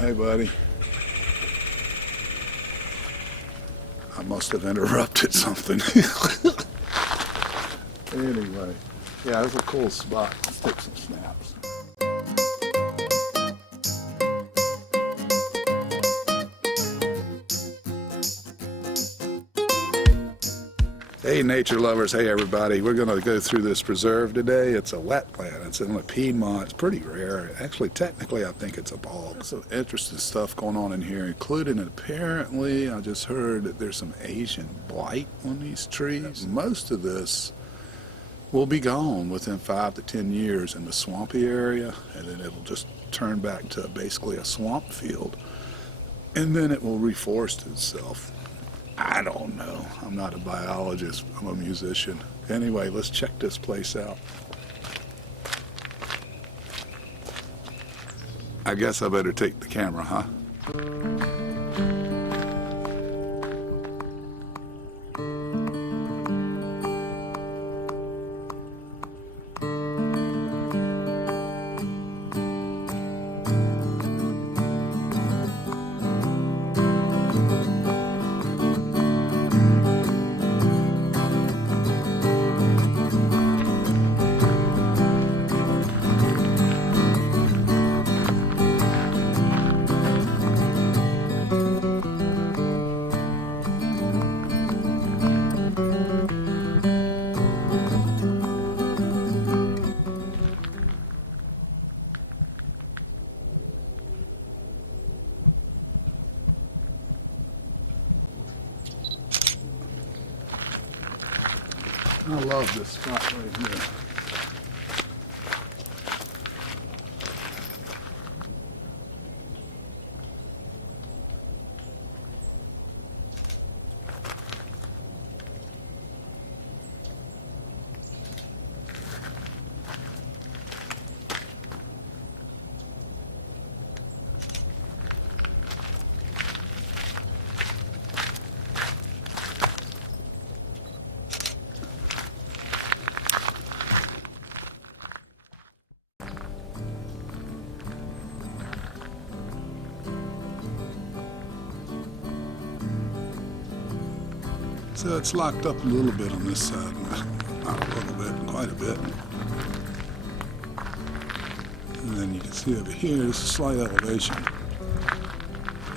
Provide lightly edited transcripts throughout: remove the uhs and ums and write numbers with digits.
hey buddy. I must have interrupted something. Anyway, yeah, it's a cool spot. Let's take some snaps. Hey nature lovers, hey everybody. We're going to go through this preserve today. It's a wetland. It's in the Piedmont. It's pretty rare. Actually, technically, I think it's a bog. There's some interesting stuff going on in here, including apparently, I just heard that there's some Asian Blight on these trees. Most of this will be gone within 5 to 10 years in the swampy area, and then it'll just turn back to basically a swamp field, and then it will reforest itself. I don't know. I'm not a biologist. I'm a musician. Anyway, let's check this place out. I guess I better take the camera, huh? I love this spot right here. So it's locked up a little bit on this side, not a little bit, quite a bit. And then you can see over here, there's a slight elevation.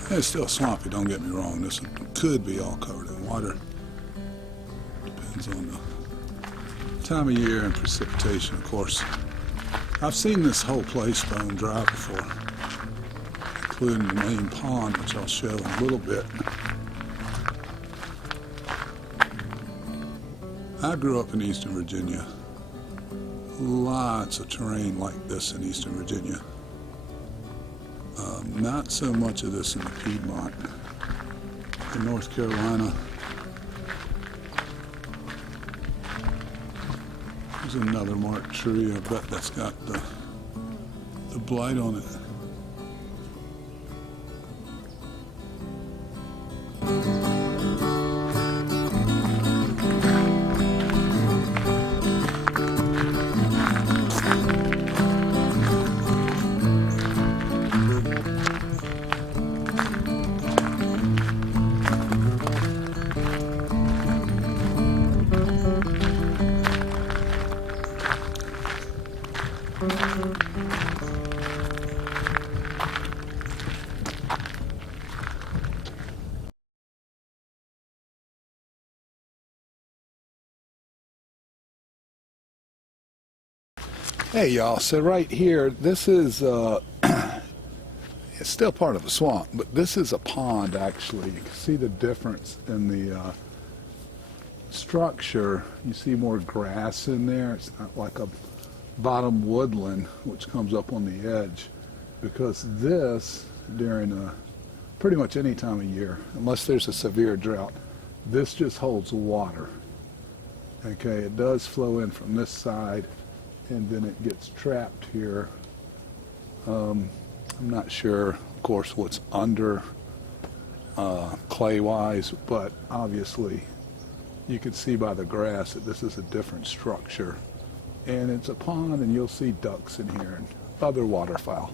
It's still swampy, don't get me wrong. This could be all covered in water. Depends on the time of year and precipitation, of course. I've seen this whole place bone dry before, including the main pond, which I'll show in a little bit. I grew up in Eastern Virginia. Lots of terrain like this in Eastern Virginia. Not so much of this in the Piedmont. In North Carolina, there's another marked tree. I bet that's got the blight on it. Hey y'all, so right here, this is, it's still part of a swamp, but this is a pond actually. You can see the difference in the structure. You see more grass in there. It's not like a bottom woodland, which comes up on the edge, because this, during pretty much any time of year, unless there's a severe drought, this just holds water. Okay, it does flow in from this side, and then it gets trapped here. I'm not sure, of course, what's under clay-wise, but obviously you can see by the grass that this is a different structure. And it's a pond, and you'll see ducks in here and other waterfowl.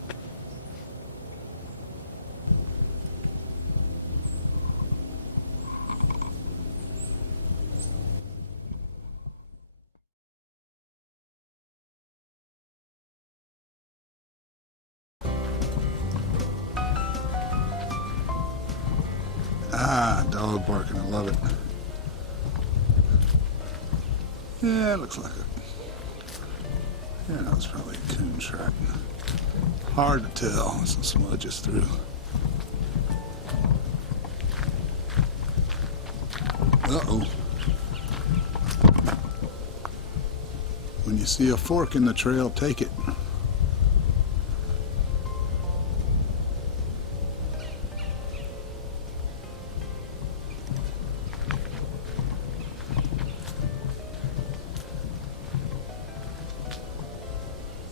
Ah, dog barking, I love it. Yeah, it looks like yeah, that was probably a coon track. Hard to tell, some smudges through. Uh-oh. When you see a fork in the trail, take it.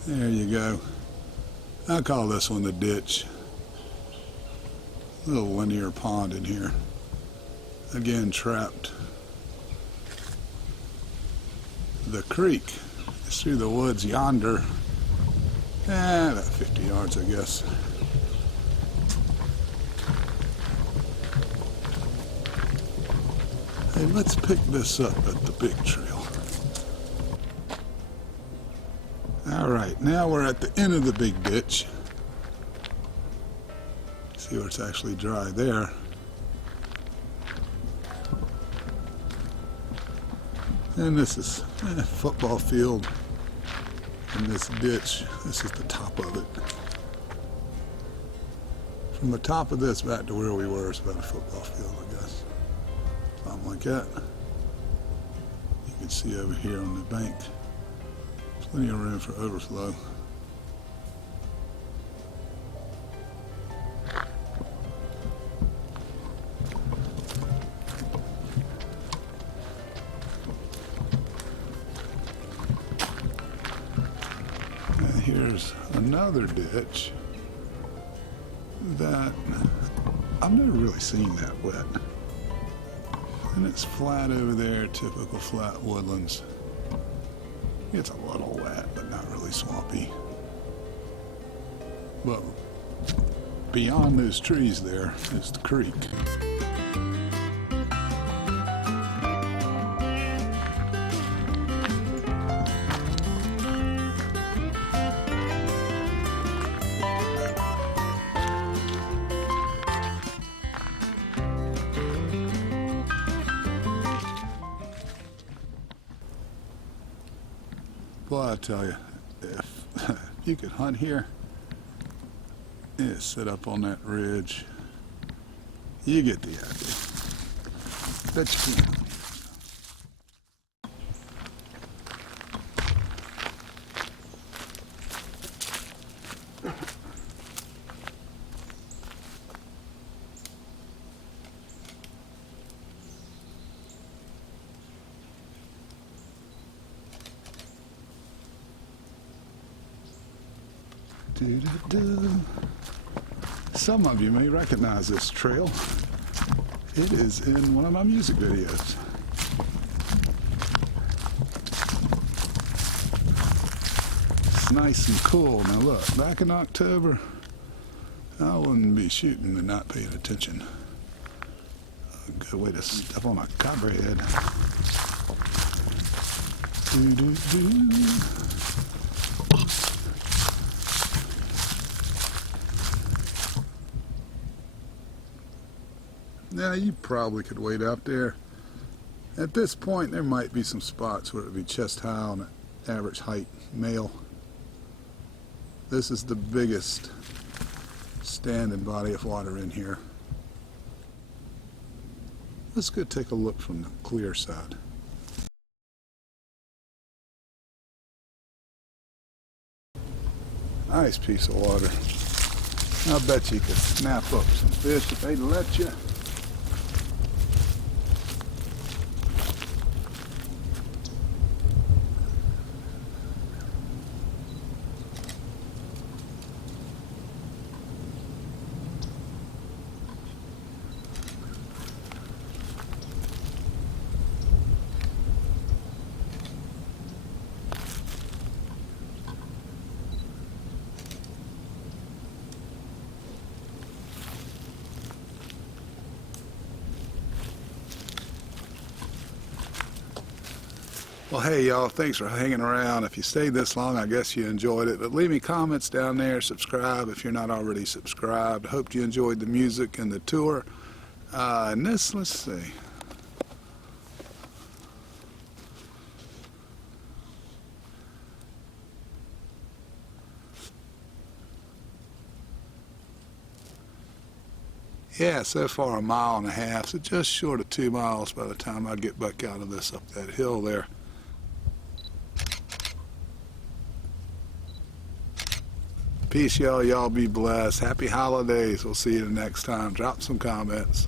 There you go. I call this one the ditch. Little linear pond in here. Again, trapped. The creek is through the woods yonder. About 50 yards, I guess. Hey, let's pick this up at the big trail. All right, now we're at the end of the big ditch. See where it's actually dry there. And this is a football field. And this ditch, this is the top of it. From the top of this back to where we were is about a football field, I guess. Something like that. You can see over here on the bank. Plenty of room for overflow. And here's another ditch that I've never really seen that wet. And it's flat over there, typical flat woodlands. It's a little wet, but not really swampy. But beyond those trees there is the creek. Well, I tell you, if you could hunt here, yeah, sit up on that ridge, you get the idea. Bet you can. Some of you may recognize this trail. It is in one of my music videos. It's nice and cool. Now look, back in October, I wouldn't be shooting and not paying attention. A good way to step on a copperhead. Now you probably could wait out there. At this point there might be some spots where it would be chest high on an average height male. This is the biggest standing body of water in here. Let's go take a look from the clear side. Nice piece of water. I bet you could snap up some fish if they'd let you. Well, hey y'all, thanks for hanging around. If you stayed this long, I guess you enjoyed it. But leave me comments down there, subscribe if you're not already subscribed. Hope you enjoyed the music and the tour. And this, let's see. Yeah, so far 1.5 miles, so just short of 2 miles by the time I get back out of this up that hill there. Peace, y'all. Y'all be blessed. Happy holidays. We'll see you the next time. Drop some comments.